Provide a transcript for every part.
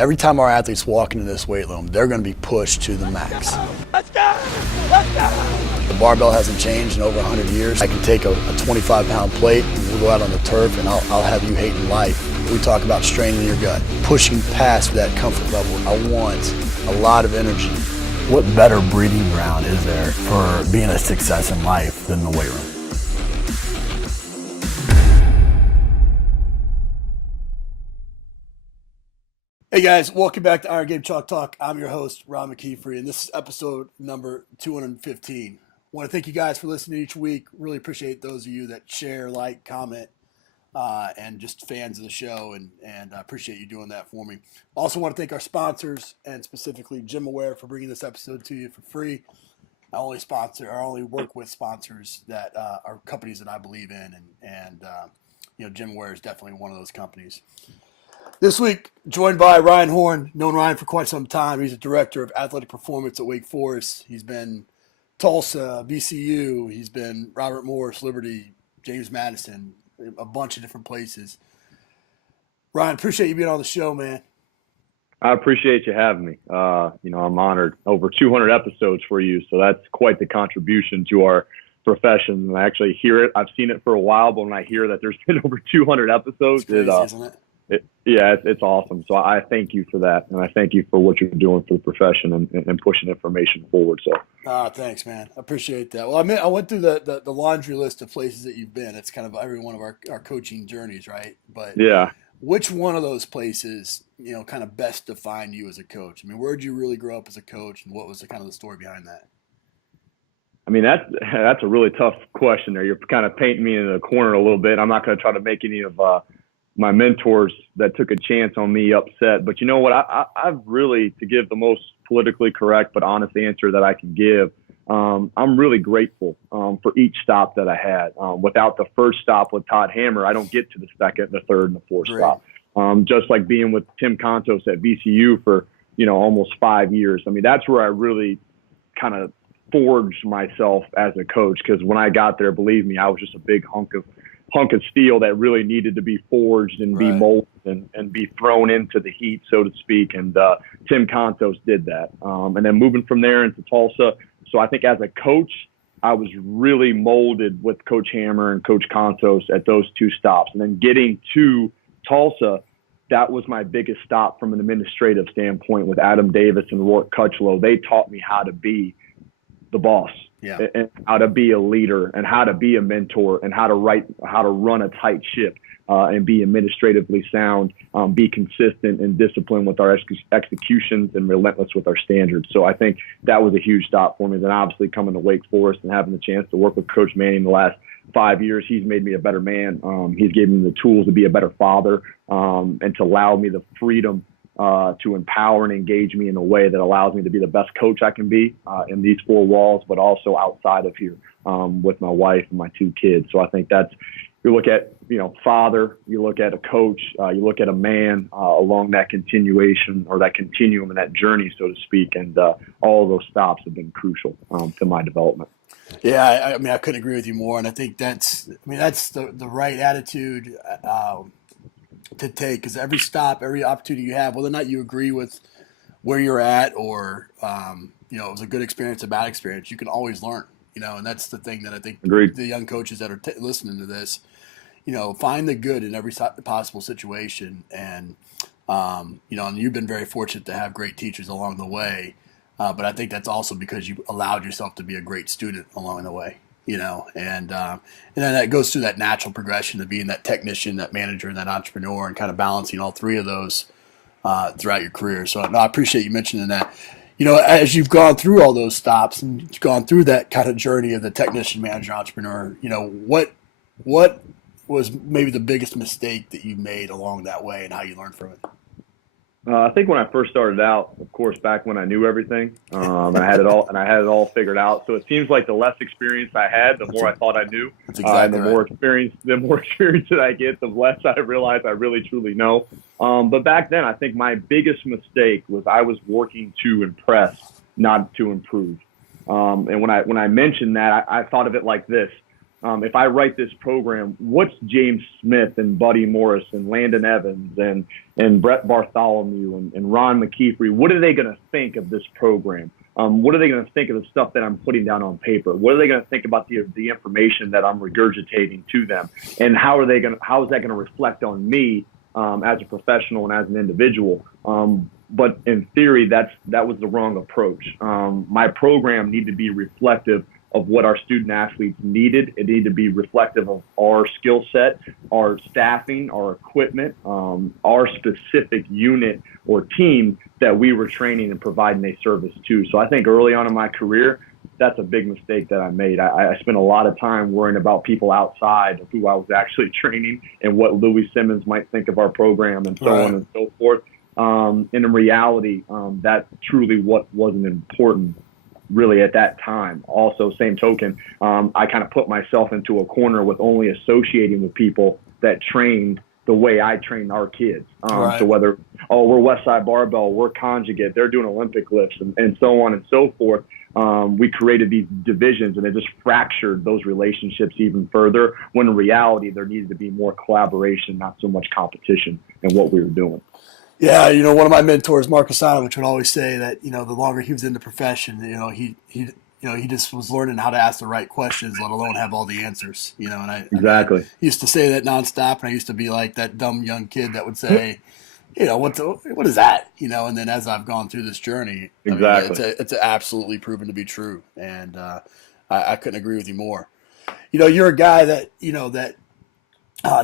Every time our athletes walk into this weight room, they're going to be pushed to the max. Let's go! Let's go! The barbell hasn't changed in over 100 years. I can take a 25-pound plate, and we'll go out on the turf, and I'll have you hating life. We talk about straining your gut, pushing past that comfort level. I want a lot of energy. What better breeding ground is there for being a success in life than the weight room? Hey guys, welcome back to Iron Game Chalk Talk. I'm your host, Ron McKeefery, and this is episode number 215. I want to thank you guys for listening each week. Really appreciate those of you that share, like, comment, and just fans of the show, and I appreciate you doing that for me. Also want to thank our sponsors, and specifically GymAware, for bringing this episode to you for free. I only work with sponsors that are companies that I believe in, and GymAware is definitely one of those companies. This week, joined by Ryan Horn. Known Ryan for quite some time. He's a director of athletic performance at Wake Forest. He's been Tulsa, VCU. He's been Robert Morris, Liberty, James Madison, a bunch of different places. Ryan, appreciate you being on the show, man. I appreciate you having me. I'm honored. Over 200 episodes for you, so that's quite the contribution to our profession. And I actually hear it. I've seen it for a while, but when I hear that there's been over 200 episodes, it's crazy, isn't it? It's awesome. So I thank you for that, and I thank you for what you're doing for the profession and pushing information forward. So, thanks, man. I appreciate that. Well, I went through the laundry list of places that you've been. It's kind of every one of our coaching journeys, right? But yeah, which one of those places, kind of best defined you as a coach? I mean, where did you really grow up as a coach, and what was the kind of the story behind that? I mean, that's a really tough question there. You're kind of painting me in a corner a little bit. I'm not going to try to make any of my mentors that took a chance on me upset. But you know what? I've really, to give the most politically correct but honest answer that I can give, I'm really grateful for each stop that I had. Without the first stop with Todd Hammer, I don't get to the second, the third, and the fourth stop. Just like being with Tim Contos at VCU for, almost 5 years. I mean, that's where I really kind of forged myself as a coach, because when I got there, believe me, I was just a big hunk of steel that really needed to be forged and be molded and be thrown into the heat, so to speak. And Tim Contos did that. And then moving from there into Tulsa. So I think as a coach, I was really molded with Coach Hammer and Coach Contos at those two stops. And then getting to Tulsa, that was my biggest stop from an administrative standpoint with Adam Davis and Rourke Cutchlow. They taught me how to be the boss. Yeah. And how to be a leader and how to be a mentor and how to run a tight ship and be administratively sound, be consistent and disciplined with our executions and relentless with our standards. So I think that was a huge stop for me. Then obviously coming to Wake Forest and having the chance to work with Coach Manning the last 5 years, he's made me a better man. He's given me the tools to be a better father and to allow me the freedom to empower and engage me in a way that allows me to be the best coach I can be in these four walls, but also outside of here with my wife and my two kids. So I think that's, you look at, father, you look at a coach, you look at a man along that continuation or that continuum and that journey, so to speak. And all of those stops have been crucial to my development. Yeah, I couldn't agree with you more. And I think that's the right attitude to take, because every stop, every opportunity you have, whether or not you agree with where you're at or, it was a good experience, a bad experience, you can always learn, and that's the thing that I think the young coaches that are listening to this, find the good in every possible situation. And, and you've been very fortunate to have great teachers along the way. But I think that's also because you allowed yourself to be a great student along the way. And then that goes through that natural progression of being that technician, that manager, and that entrepreneur, and kind of balancing all three of those throughout your career. So I appreciate you mentioning that. As you've gone through all those stops and you've gone through that kind of journey of the technician, manager, entrepreneur, what was maybe the biggest mistake that you made along that way and how you learned from it? I think when I first started out, of course, back when I knew everything, and I had it all figured out. So it seems like the less experience I had, the more I thought I knew. That's exactly and the more experience that I get, the less I realize I really truly know. But back then, I think my biggest mistake was I was working to impress, not to improve. And when I mentioned that, I thought of it like this. if I write this program, what's James Smith and Buddy Morris and Landon Evans and Brett Bartholomew and Ron McKeefery, what are they going to think of this program? What are they going to think of the stuff that I'm putting down on paper? What are they going to think about the information that I'm regurgitating to them? And how is that going to reflect on me as a professional and as an individual? But in theory, that was the wrong approach. My program needed to be reflective of what our student athletes needed. It needed to be reflective of our skill set, our staffing, our equipment, our specific unit or team that we were training and providing a service to. So I think early on in my career, that's a big mistake that I made. I spent a lot of time worrying about people outside of who I was actually training and what Louis Simmons might think of our program and so on and so forth. And in reality, that truly wasn't important really at that time. Also, same token, I kind of put myself into a corner with only associating with people that trained the way I trained our kids. So whether, we're Westside Barbell, we're Conjugate, they're doing Olympic lifts and so on and so forth. We created these divisions and it just fractured those relationships even further, when in reality there needed to be more collaboration, not so much competition in what we were doing. Yeah, one of my mentors, Mark Asanovich, would always say that, the longer he was in the profession, he just was learning how to ask the right questions, let alone have all the answers, and I used to say that nonstop, and I used to be like that dumb young kid that would say, what is that? And then as I've gone through this journey, it's absolutely proven to be true. And I couldn't agree with you more. You're a guy that,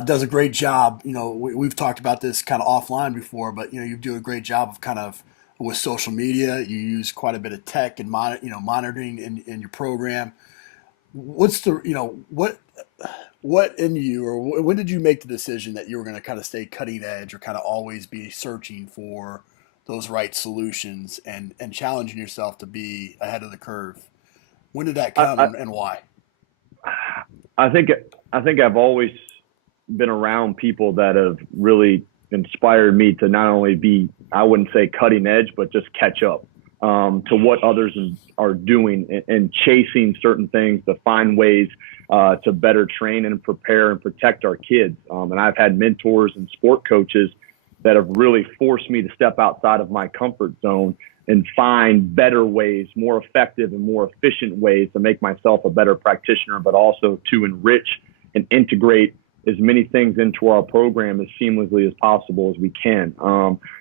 does a great job. We've talked about this kind of offline before, but you do a great job of kind of with social media. You use quite a bit of tech and monitoring in your program. What's the what in you, or when did you make the decision that you were going to kind of stay cutting edge or kind of always be searching for those right solutions and challenging yourself to be ahead of the curve? When did that come and why? I think I've always been around people that have really inspired me to not only be, I wouldn't say cutting edge, but just catch up to what others are doing and chasing certain things to find ways to better train and prepare and protect our kids. And I've had mentors and sport coaches that have really forced me to step outside of my comfort zone and find better ways, more effective and more efficient ways to make myself a better practitioner, but also to enrich and integrate as many things into our program as seamlessly as possible as we can.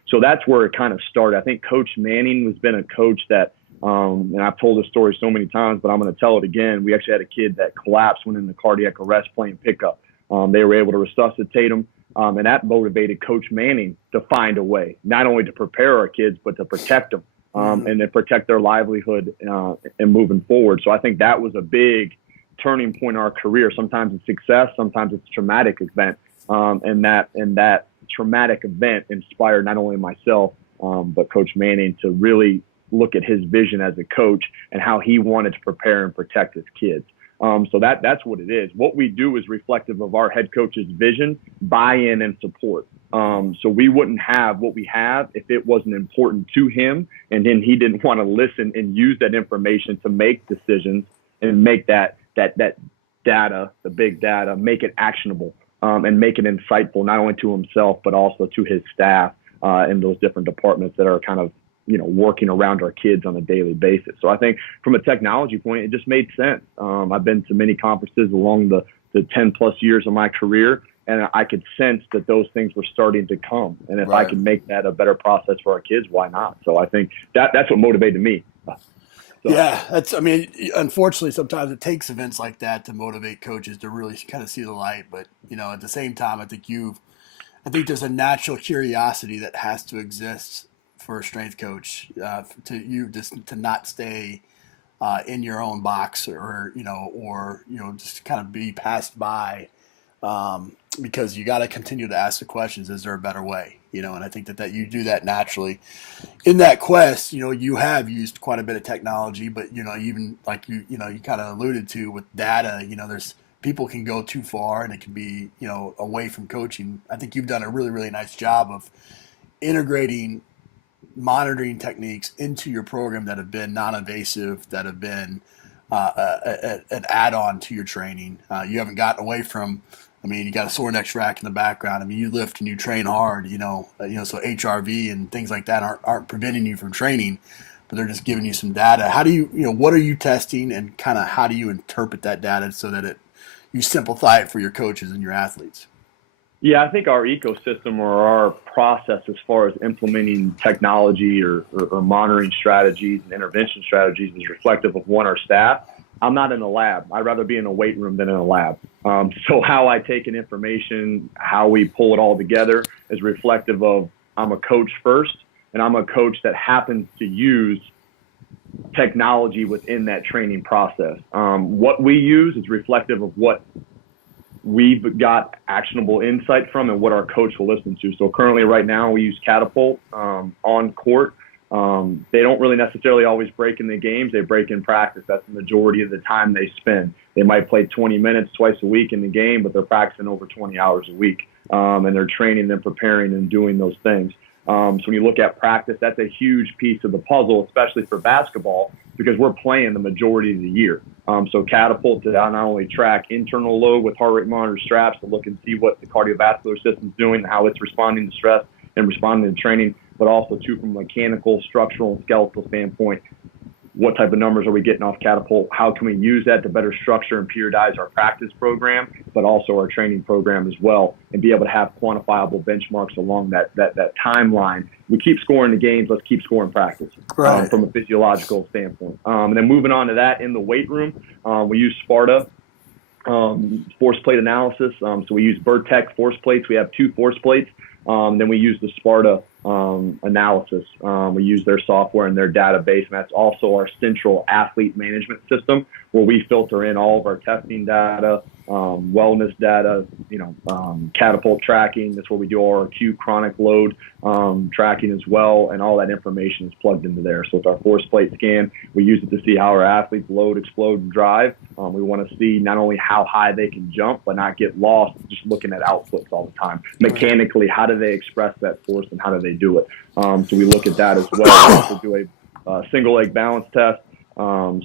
So that's where it kind of started. I think Coach Manning has been a coach that, and I've told this story so many times, but I'm going to tell it again. We actually had a kid that collapsed, went into cardiac arrest playing pickup. They were able to resuscitate him, and that motivated Coach Manning to find a way, not only to prepare our kids, but to protect them and to protect their livelihood and moving forward. So I think that was a big turning point in our career. Sometimes it's success, sometimes it's a traumatic event. And that traumatic event inspired not only myself, but Coach Manning to really look at his vision as a coach and how he wanted to prepare and protect his kids. So that's what it is. What we do is reflective of our head coach's vision, buy-in, and support. So we wouldn't have what we have if it wasn't important to him, and then he didn't want to listen and use that information to make decisions and make that data, the big data, make it actionable and make it insightful, not only to himself, but also to his staff in those different departments that are kind of, working around our kids on a daily basis. So I think from a technology point, it just made sense. I've been to many conferences along the 10 plus years of my career, and I could sense that those things were starting to come. And if I could make that a better process for our kids, why not? So I think that's what motivated me. So. Yeah, unfortunately, sometimes it takes events like that to motivate coaches to really kind of see the light. But, at the same time, I think there's a natural curiosity that has to exist for a strength coach to not stay in your own box or just kind of be passed by because you got to continue to ask the questions. Is there a better way? And I think that you do that naturally. In that quest, you have used quite a bit of technology, but even like you kind of alluded to with data, there's people can go too far and it can be away from coaching. I think you've done a really, really nice job of integrating monitoring techniques into your program that have been non-invasive, that have been an add-on to your training. You haven't gotten away from. I mean, you got a sore neck rack in the background. I mean, you lift and you train hard. So HRV and things like that aren't preventing you from training, but they're just giving you some data. How do what are you testing, and kind of how do you interpret that data so that you simplify it for your coaches and your athletes? Yeah, I think our ecosystem or our process as far as implementing technology or monitoring strategies and intervention strategies is reflective of, one, our staff. I'm not in a lab. I'd rather be in a weight room than in a lab. So how I take in information, how we pull it all together is reflective of, I'm a coach first, and I'm a coach that happens to use technology within that training process. What we use is reflective of what we've got actionable insight from and what our coach will listen to. So currently right now we use Catapult on court. They don't really necessarily always break in the games. They break in practice. That's the majority of the time they spend. They might play 20 minutes twice a week in the game, but they're practicing over 20 hours a week. And they're training and preparing and doing those things. So when you look at practice, that's a huge piece of the puzzle, especially for basketball, because we're playing the majority of the year. So Catapult to not only track internal load with heart rate monitor straps to look and see what the cardiovascular system's doing and how it's responding to stress and responding to training, but also too from a mechanical, structural, and skeletal standpoint, what type of numbers are we getting off Catapult? How can we use that to better structure and periodize our practice program, but also our training program as well, and be able to have quantifiable benchmarks along that timeline? We keep scoring the games, let's keep scoring practice from a physiological standpoint. And then moving on to that, in the weight room, we use Sparta force plate analysis. So we use Vertec force plates. We have 2 force plates. Then we use the Sparta analysis. We use their software and their database, and that's also our central athlete management system where we filter in all of our testing data, wellness data, Catapult tracking. That's where we do all our acute chronic load tracking as well, and all that information is plugged into there. So it's our force plate scan. We use it to see how our athletes load, explode, and drive. We want to see not only how high they can jump, but not get lost just looking at outputs all the time. Mechanically, how do they express that force and how do they do it? So we look at that as well. We also do a single leg balance test.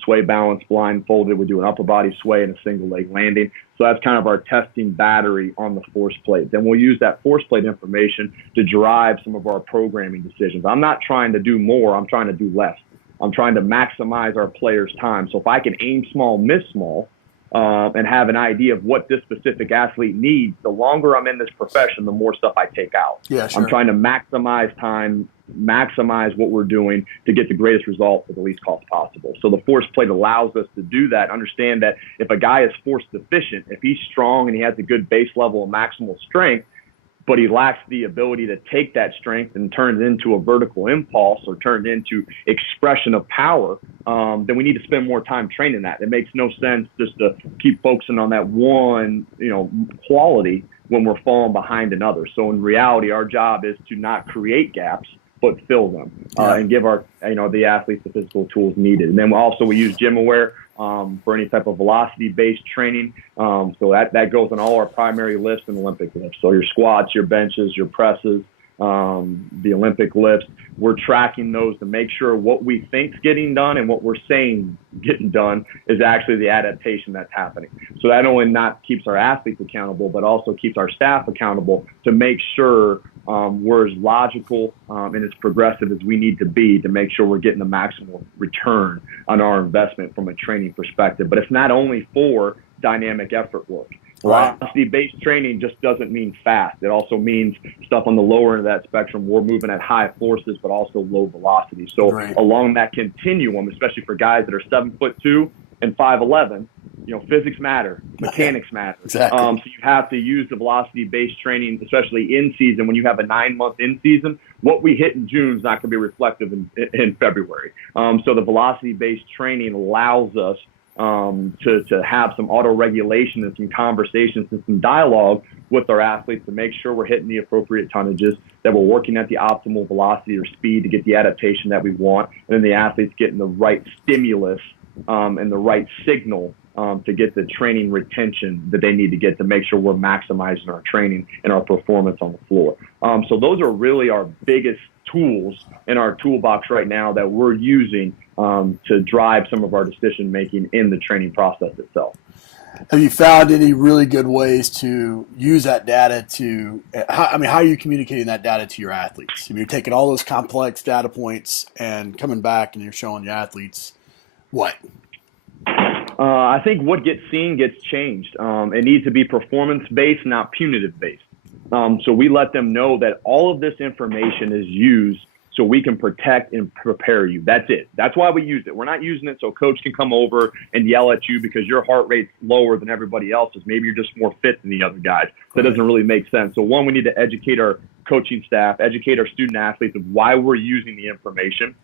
Sway balance blindfolded. We do an upper body sway and a single leg landing. So that's kind of our testing battery on the force plate. Then we'll use that force plate information to drive some of our programming decisions. I'm not trying to do more. I'm trying to do less. I'm trying to maximize our players' time. So if I can aim small, miss small, and have an idea of what this specific athlete needs, the longer I'm in this profession, the more stuff I take out. Yeah, sure. I'm trying to maximize time, maximize what we're doing to get the greatest result for the least cost possible. So the force plate allows us to do that, understand that if a guy is force deficient, if he's strong and he has a good base level of maximal strength, but he lacks the ability to take that strength and turn it into a vertical impulse or turn it into expression of power, then we need to spend more time training that. It makes no sense just to keep focusing on that one, quality when we're falling behind another. So in reality, our job is to not create gaps, but fill them and give our, the athletes the physical tools needed. And then we use GymAware for any type of velocity-based training. So that goes on all our primary lifts and Olympic lifts. So your squats, your benches, your presses, the Olympic lifts. We're tracking those to make sure what we think's getting done and what we're saying getting done is actually the adaptation that's happening. So that only not keeps our athletes accountable, but also keeps our staff accountable to make sure we're as logical and as progressive as we need to be to make sure we're getting the maximal return on our investment from a training perspective. But it's not only for dynamic effort work. Velocity-based training just doesn't mean fast. It also means stuff on the lower end of that spectrum. We're moving at high forces, but also low velocity. So along that continuum, especially for guys that are 7'2" and 5'11", physics matter, mechanics matter. Exactly. So you have to use the velocity-based training, especially in season. When you have a 9-month in season, what we hit in June is not going to be reflective in February. So the velocity-based training allows us to have some auto-regulation and some conversations and some dialogue with our athletes to make sure we're hitting the appropriate tonnages, that we're working at the optimal velocity or speed to get the adaptation that we want, and then the athletes getting the right stimulus and the right signal to get the training retention that they need to get to make sure we're maximizing our training and our performance on the floor. So those are really our biggest tools in our toolbox right now that we're using to drive some of our decision making in the training process itself. Have you found any really good ways to use that data how are you communicating that data to your athletes? I mean, you're taking all those complex data points and coming back and you're showing your athletes what? I think what gets seen gets changed. It needs to be performance-based, not punitive-based. So we let them know that all of this information is used so we can protect and prepare you. That's it. That's why we use it. We're not using it so coach can come over and yell at you because your heart rate's lower than everybody else's. Maybe you're just more fit than the other guys. That doesn't really make sense. So one, we need to educate our coaching staff, educate our student athletes of why we're using the information.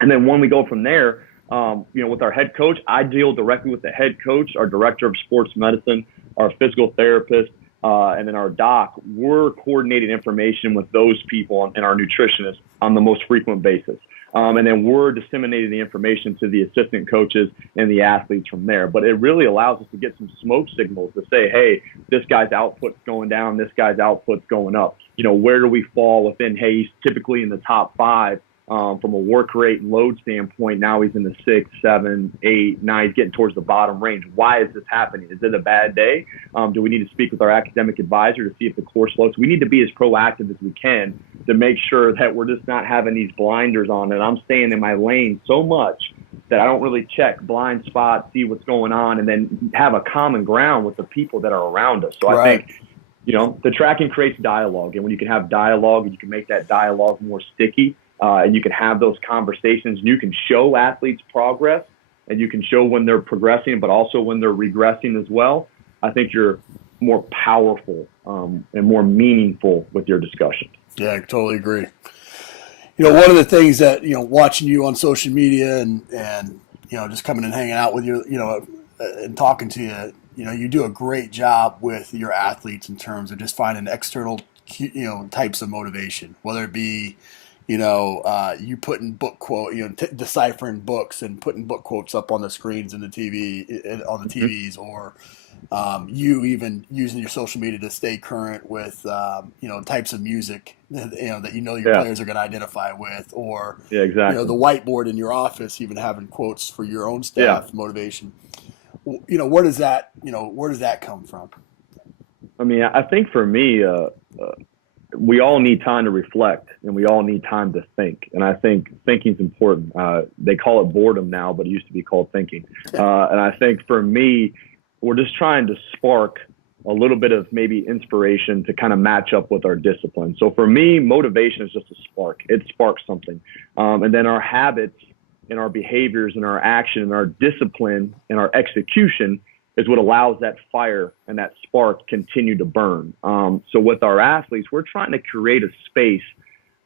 And then when we go from there, with our head coach, I deal directly with the head coach, our director of sports medicine, our physical therapist, and then our doc. We're coordinating information with those people and our nutritionists on the most frequent basis. And then we're disseminating the information to the assistant coaches and the athletes from there. But it really allows us to get some smoke signals to say, hey, this guy's output's going down, this guy's output's going up. Where do we fall within, hey, he's typically in the top 5. From a work rate and load standpoint, now he's in the 6, 7, 8, 9. He's getting towards the bottom range. Why is this happening? Is it a bad day? Do we need to speak with our academic advisor to see if the core slopes? We need to be as proactive as we can to make sure that we're just not having these blinders on and I'm staying in my lane so much that I don't really check blind spots, see what's going on, and then have a common ground with the people that are around us. So I think, the tracking creates dialogue. And when you can have dialogue and you can make that dialogue more sticky, and you can have those conversations, and you can show athletes progress, and you can show when they're progressing, but also when they're regressing as well. I think you're more powerful and more meaningful with your discussion. Yeah, I totally agree. One of the things that, watching you on social media and just coming and hanging out with you, and talking to you, you do a great job with your athletes in terms of just finding external, types of motivation, whether it be, you putting book quote, deciphering books and putting book quotes up on the screens in the TV, on the TVs, or you even using your social media to stay current with, types of music, that your players are going to identify with, or exactly. The whiteboard in your office, even having quotes for your own staff motivation. Where does that come from? I mean, I think for me, we all need time to reflect and we all need time to think. And I think thinking is important. They call it boredom now, but it used to be called thinking. And I think for me, we're just trying to spark a little bit of maybe inspiration to kind of match up with our discipline. So for me, motivation is just a spark. It sparks something. And then our habits and our behaviors and our action and our discipline and our execution is what allows that fire and that spark continue to burn. So with our athletes, we're trying to create a space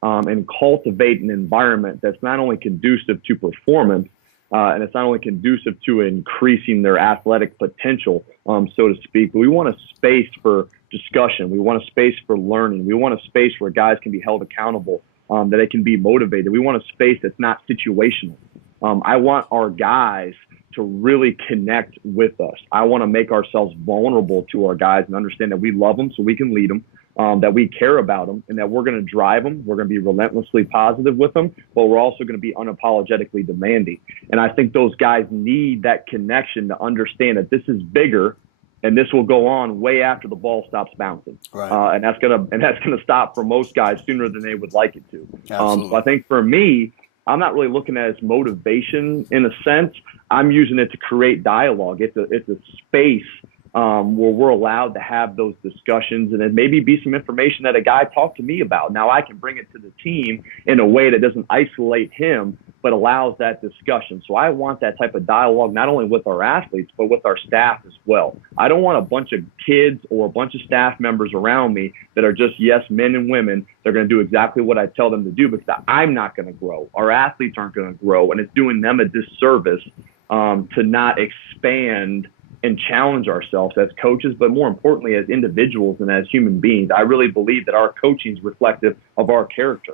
and cultivate an environment that's not only conducive to performance, and it's not only conducive to increasing their athletic potential, so to speak, but we want a space for discussion. We want a space for learning. We want a space where guys can be held accountable, that they can be motivated. We want a space that's not situational. I want our guys to really connect with us. I want to make ourselves vulnerable to our guys and understand that we love them so we can lead them, that we care about them, and that we're going to drive them. We're going to be relentlessly positive with them, but we're also going to be unapologetically demanding. And I think those guys need that connection to understand that this is bigger and this will go on way after the ball stops bouncing. Right. And that's gonna stop for most guys sooner than they would like it to. So I think for me, I'm not really looking at it as motivation in a sense. I'm using it to create dialogue. It's a space where we're allowed to have those discussions, and then maybe be some information that a guy talked to me about. Now I can bring it to the team in a way that doesn't isolate him, but allows that discussion. So I want that type of dialogue, not only with our athletes, but with our staff as well. I don't want a bunch of kids or a bunch of staff members around me that are just yes men and women. They're going to do exactly what I tell them to do, because I'm not going to grow. Our athletes aren't going to grow, and it's doing them a disservice to not expand and challenge ourselves as coaches, but more importantly, as individuals and as human beings. I really believe that our coaching is reflective of our character.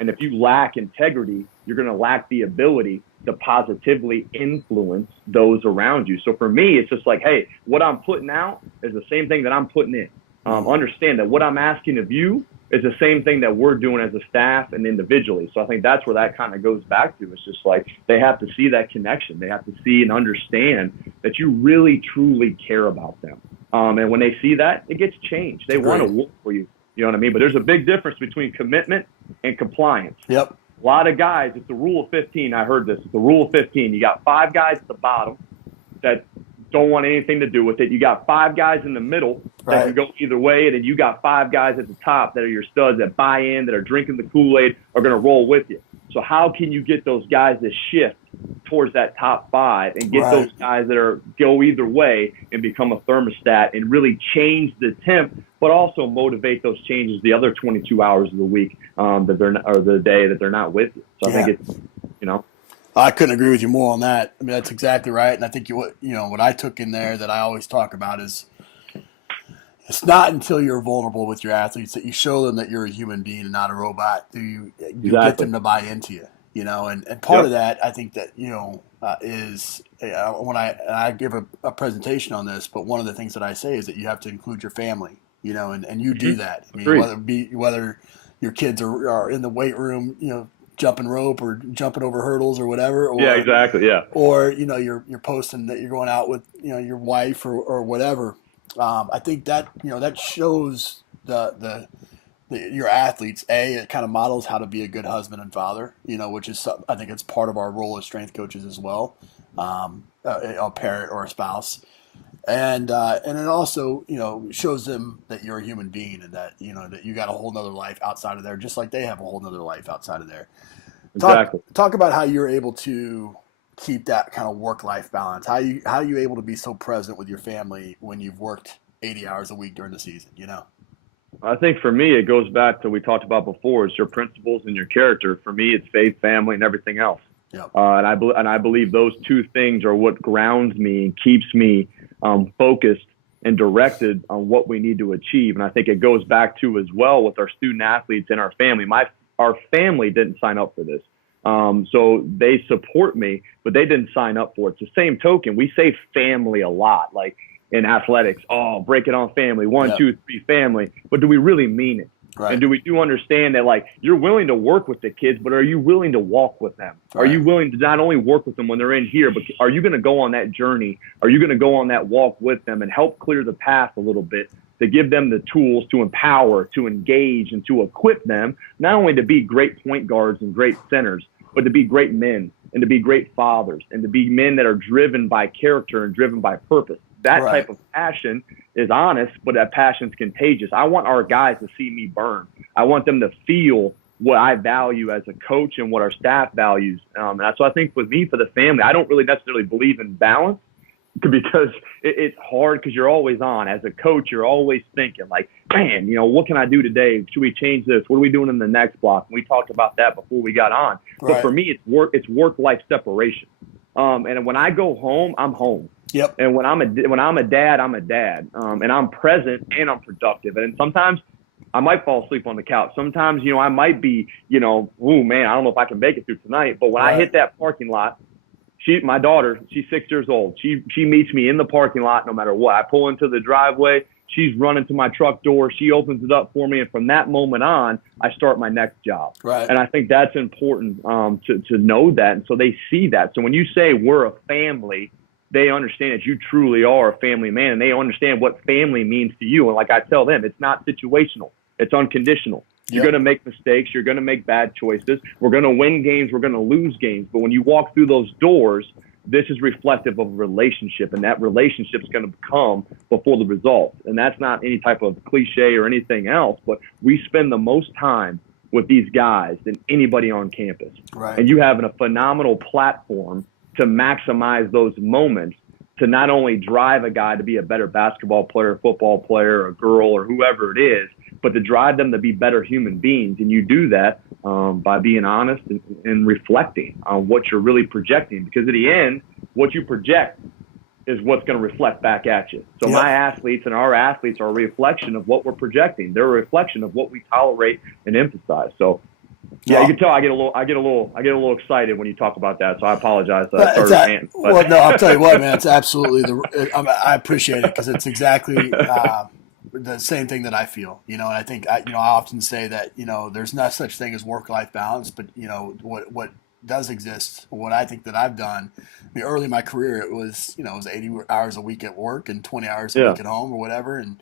And if you lack integrity, you're going to lack the ability to positively influence those around you. So for me, it's just like, hey, what I'm putting out is the same thing that I'm putting in. Understand that what I'm asking of you it's the same thing that we're doing as a staff and individually. So I think that's where that kind of goes back to. It's just like they have to see that connection. They have to see and understand that you really, truly care about them. And when they see that, it gets changed. They want to work for you. You know what I mean? But there's a big difference between commitment and compliance. Yep. A lot of guys, it's the rule of 15. I heard this. It's the rule of 15. You got 5 guys at the bottom that don't want anything to do with it. You got 5 guys in the middle that can go either way. And then you got 5 guys at the top that are your studs that buy in, that are drinking the Kool-Aid, are going to roll with you. So how can you get those guys to shift towards that top 5 and get those guys that are go either way and become a thermostat and really change the temp, but also motivate those changes the other 22 hours of the week that they're or the day that they're not with you. So I think it's, you know. I couldn't agree with you more on that. I mean, that's exactly right. And I think what I took in there that I always talk about is it's not until you're vulnerable with your athletes that you show them that you're a human being and not a robot. Do you get them to buy into you? You know, and part of that, I think that, is when I give a presentation on this, but one of the things that I say is that you have to include your family, and you do that. I mean, whether your kids are in the weight room, jumping rope or jumping over hurdles or whatever. Or, exactly. Yeah. Or, you're posting that you're going out with, your wife or whatever. I think that, that shows your athletes, it kind of models how to be a good husband and father, which is, I think it's part of our role as strength coaches as well, a parent or a spouse. And it also, shows them that you're a human being and that, that you got a whole nother life outside of there, just like they have a whole nother life outside of there. Talk about how you're able to keep that kind of work-life balance. How are you able to be so present with your family when you've worked 80 hours a week during the season, I think for me, it goes back to what we talked about before. It's your principles and your character. For me, it's faith, family, and everything else. Yep. And I believe those 2 things are what grounds me and keeps me focused and directed on what we need to achieve. And I think it goes back to as well with our student athletes and our family. Our family didn't sign up for this. So they support me, but they didn't sign up for it. It's the same token. We say family a lot, like in athletics, break it on family, 1, 2, 3 family. But do we really mean it? Right. And do we understand that, like, you're willing to work with the kids, but are you willing to walk with them? Right. Are you willing to not only work with them when they're in here, but are you going to go on that journey? Are you going to go on that walk with them and help clear the path a little bit to give them the tools to empower, to engage, and to equip them, not only to be great point guards and great centers, but to be great men and to be great fathers and to be men that are driven by character and driven by purpose. That type of passion is honest, but that passion is contagious. I want our guys to see me burn. I want them to feel what I value as a coach and what our staff values. So I think with me, for the family, I don't really necessarily believe in balance because it's hard because you're always on. As a coach, you're always thinking like, man, what can I do today? Should we change this? What are we doing in the next block? And we talked about that before we got on. Right. But for me, it's work-life separation. And when I go home, I'm home. Yep. And when I'm a dad, I'm a dad. And I'm present and I'm productive. And sometimes I might fall asleep on the couch. Sometimes, I might be, oh man, I don't know if I can make it through tonight. But when I hit that parking lot, my daughter, she's 6 years old. She meets me in the parking lot no matter what. I pull into the driveway. She's running to my truck door. She opens it up for me. And from that moment on, I start my next job. Right. And I think that's important to know that. And so they see that. So when you say we're a family, they understand that you truly are a family man, and they understand what family means to you. And like I tell them, it's not situational. It's unconditional. You're going to make mistakes. You're going to make bad choices. We're going to win games. We're going to lose games. But when you walk through those doors, this is reflective of a relationship, and that relationship is going to come before the results. And that's not any type of cliche or anything else, but we spend the most time with these guys than anybody on campus. Right. And you have a phenomenal platform to maximize those moments, to not only drive a guy to be a better basketball player, football player, a girl, or whoever it is, but to drive them to be better human beings. And you do that by being honest and reflecting on what you're really projecting. Because at the end, what you project is what's going to reflect back at you. So my athletes and our athletes are a reflection of what we're projecting. They're a reflection of what we tolerate and emphasize. So yeah, you can tell I get a little excited when you talk about that. So I apologize. Well, no, I'll tell you what, man. It's absolutely I appreciate it because it's exactly the same thing that I feel, and I think I often say that, there's no such thing as work-life balance, but what does exist, what I think that I've done. I mean, early in my career, it was 80 hours a week at work and 20 hours a week at home or whatever. And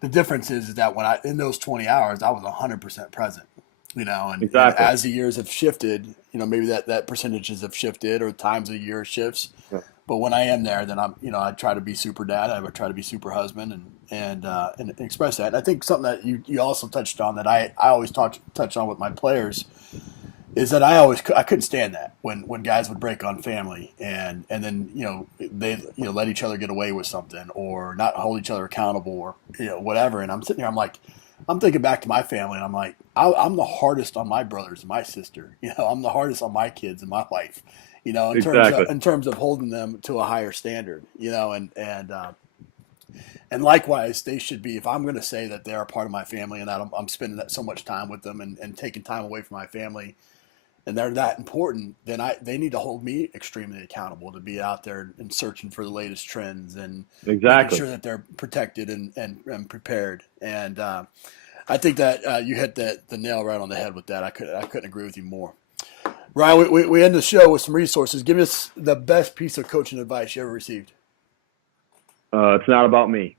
the difference is that when in those 20 hours, I was 100% present. And Exactly. as the years have shifted, maybe that percentages have shifted or times of the year shifts. Yeah. But when I am there, then I try to be super dad. I would try to be super husband and express that. And I think something that you also touched on that I always touch on with my players is that I couldn't stand that when guys would break on family and then they let each other get away with something or not hold each other accountable or whatever. And I'm sitting there, I'm thinking back to my family, and I'm like, I'm the hardest on my brothers and my sister. I'm the hardest on my kids and my wife. In terms of holding them to a higher standard. And likewise, they should be. If I'm going to say that they're a part of my family and that I'm spending so much time with them and taking time away from my family, and they're that important, then they need to hold me extremely accountable to be out there and searching for the latest trends and making sure that they're protected and prepared. And I think that you hit the nail right on the head with that. I couldn't agree with you more. Ryan, we end the show with some resources. Give us the best piece of coaching advice you ever received. It's not about me.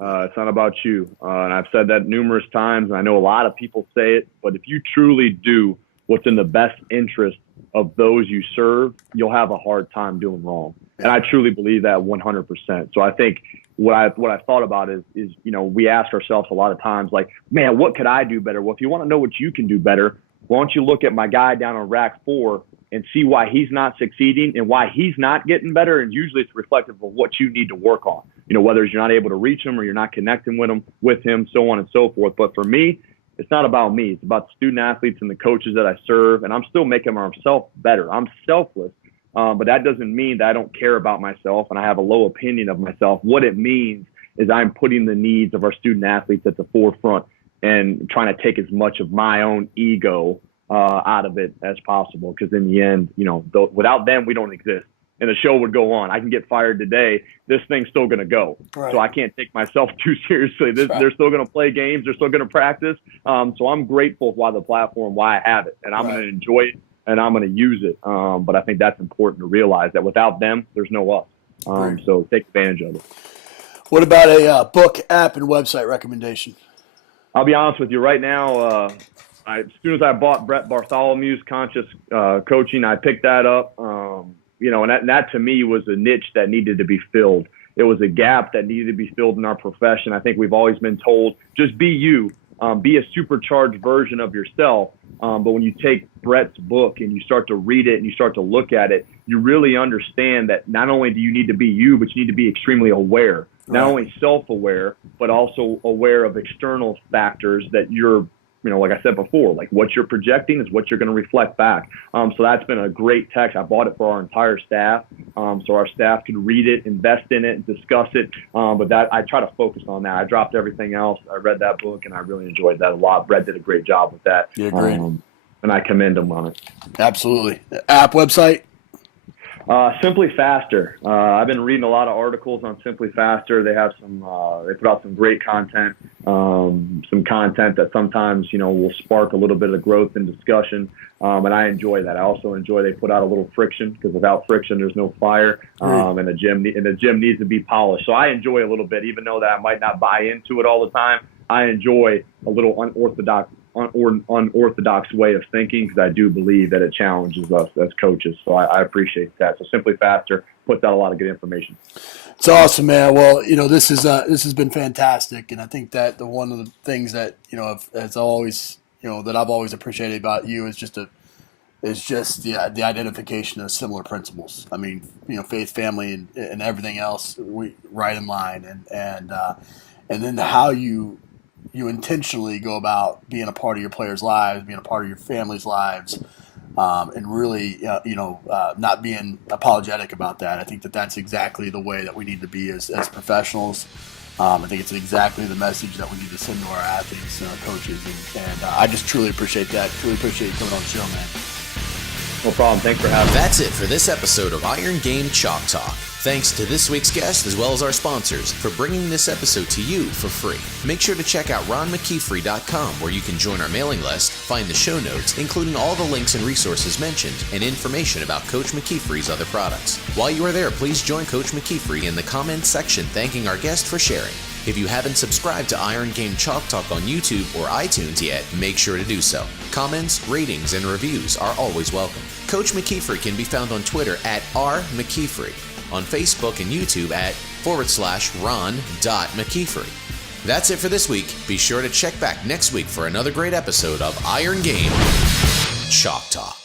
It's not about you. And I've said that numerous times, and I know a lot of people say it, but if you truly do what's in the best interest of those you serve, you'll have a hard time doing wrong. And I truly believe that 100%. So I think what I thought about is we ask ourselves a lot of times, like, man, what could I do better? Well, if you want to know what you can do better, why don't you look at my guy down on rack 4 and see why he's not succeeding and why he's not getting better. And usually it's reflective of what you need to work on, whether you're not able to reach him or you're not connecting with him, so on and so forth. But for me, it's not about me. It's about the student athletes and the coaches that I serve. And I'm still making myself better. I'm selfless. But that doesn't mean that I don't care about myself and I have a low opinion of myself. What it means is I'm putting the needs of our student athletes at the forefront and trying to take as much of my own ego out of it as possible. Because in the end, without them, we don't exist. And the show would go on. I can get fired today. This thing's still going to go. Right. So I can't take myself too seriously. They're still going to play games. They're still going to practice. So I'm grateful for the platform, why I have it. And I'm going to enjoy it and I'm going to use it. But I think that's important to realize that without them, there's no us. So take advantage of it. What about a book, app, and website recommendation? I'll be honest with you right now. As soon as I bought Brett Bartholomew's Conscious Coaching, I picked that up. And that to me was a niche that needed to be filled. It was a gap that needed to be filled in our profession. I think we've always been told, just be you, be a supercharged version of yourself. But when you take Brett's book and you start to read it and you start to look at it, you really understand that not only do you need to be you, but you need to be extremely aware, not only self-aware, but also aware of external factors that you're, like I said before, like what you're projecting is what you're going to reflect back. So that's been a great text. I bought it for our entire staff, so our staff could read it, invest in it, and discuss it. But that I try to focus on that. I dropped everything else. I read that book, and I really enjoyed that a lot. Brett did a great job with that. Yeah, great. And I commend him on it. Absolutely. App, website? Simply Faster. I've been reading a lot of articles on Simply Faster. They have they put out some great content, some content that sometimes, will spark a little bit of growth and discussion. And I enjoy that. I also enjoy they put out a little friction because without friction, there's no fire. And the gym needs to be polished. So I enjoy a little bit, even though that I might not buy into it all the time. I enjoy a little unorthodox way of thinking because I do believe that it challenges us as coaches. So I appreciate that. So Simply Faster puts out a lot of good information. It's awesome, man. Well, this has been fantastic, and I think that one of the things that as always that I've always appreciated about you is just the identification of similar principles. I mean, faith, family, and everything else we right in line, and then how you intentionally go about being a part of your players' lives, being a part of your family's lives, and really, not being apologetic about that. I think that that's exactly the way that we need to be as professionals. I think it's exactly the message that we need to send to our athletes and our coaches. And I just truly appreciate that. Truly appreciate you coming on the show, man. No problem. Thanks for having me. That's it for this episode of Iron Game Chalk Talk. Thanks to this week's guest as well as our sponsors for bringing this episode to you for free. Make sure to check out ronmckeefery.com where you can join our mailing list, find the show notes, including all the links and resources mentioned, and information about Coach McKeefery's other products. While you are there, please join Coach McKeefery in the comments section thanking our guest for sharing. If you haven't subscribed to Iron Game Chalk Talk on YouTube or iTunes yet, make sure to do so. Comments, ratings, and reviews are always welcome. Coach McKeefery can be found on Twitter at @RMcKeefery, on Facebook and YouTube at /Ron.McKeefery. That's it for this week. Be sure to check back next week for another great episode of Iron Game Chalk Talk.